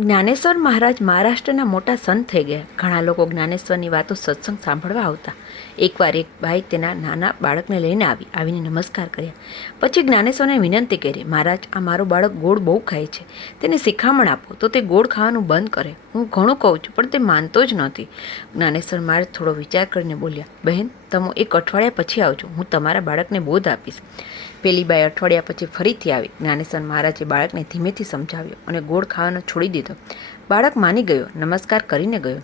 જ્ઞાનેશ્વર મહારાજ મહારાષ્ટ્રના મોટા સંત થઈ ગયા. ઘણા લોકો જ્ઞાનેશ્વરની વાતો સત્સંગ સાંભળવા આવતા. એકવાર એક ભાઈ તેના નાના બાળકને લઈને આવીને નમસ્કાર કર્યા. પછી જ્ઞાનેશ્વરને વિનંતી કરી, મહારાજ, આ મારો બાળક ગોળ બહુ ખાય છે, તેને શિખામણ આપો તો તે ગોળ ખાવાનું બંધ કરે. હું ઘણું કહું છું પણ તે માનતો જ નથી. જ્ઞાનેશ્વર મહારાજ થોડો વિચાર કરીને બોલ્યા, બહેન, તમે એક અઠવાડિયા પછી આવજો, હું તમારા બાળકને બોધ આપીશ. પેલી બાઈ અઠવાડિયા પછી ફરીથી આવી. જ્ઞાનેશ્વર મહારાજે બાળકને ધીમેથી સમજાવ્યો અને ગોળ ખાવાનો છોડી દીધો. બાળક માની ગયો, નમસ્કાર કરીને ગયો.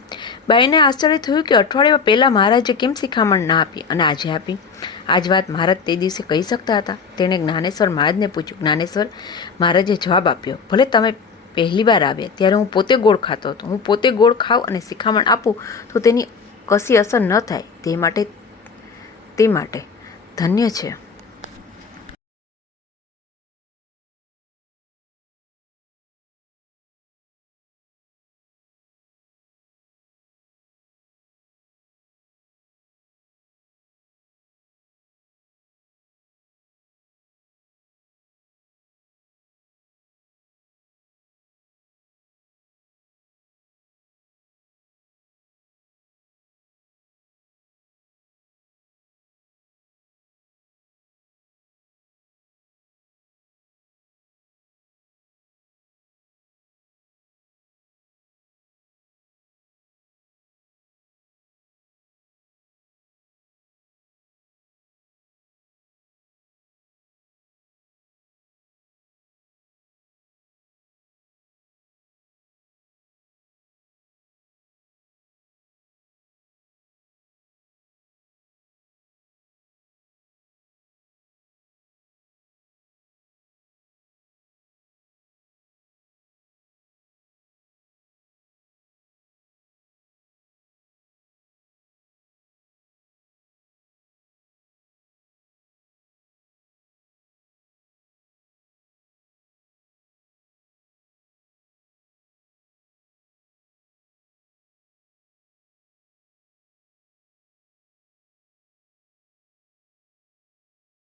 બાઈને આશ્ચર્ય થયું કે અઠવાડિયા પહેલાં મહારાજે કેમ શિખામણ ના આપી અને આજે આપી. આ જ વાત મહારાજ તે દિવસે કહી શકતા હતા. તેણે જ્ઞાનેશ્વર મહારાજને પૂછ્યું. જ્ઞાનેશ્વર મહારાજે જવાબ આપ્યો, ભલે તમે પહેલી વાર આવ્યા ત્યારે હું પોતે ગોળ ખાતો હતો. હું પોતે ગોળ ખાઉં અને શિખામણ આપું તો તેની કશી અસર ન થાય, તે માટે ધન્ય છે.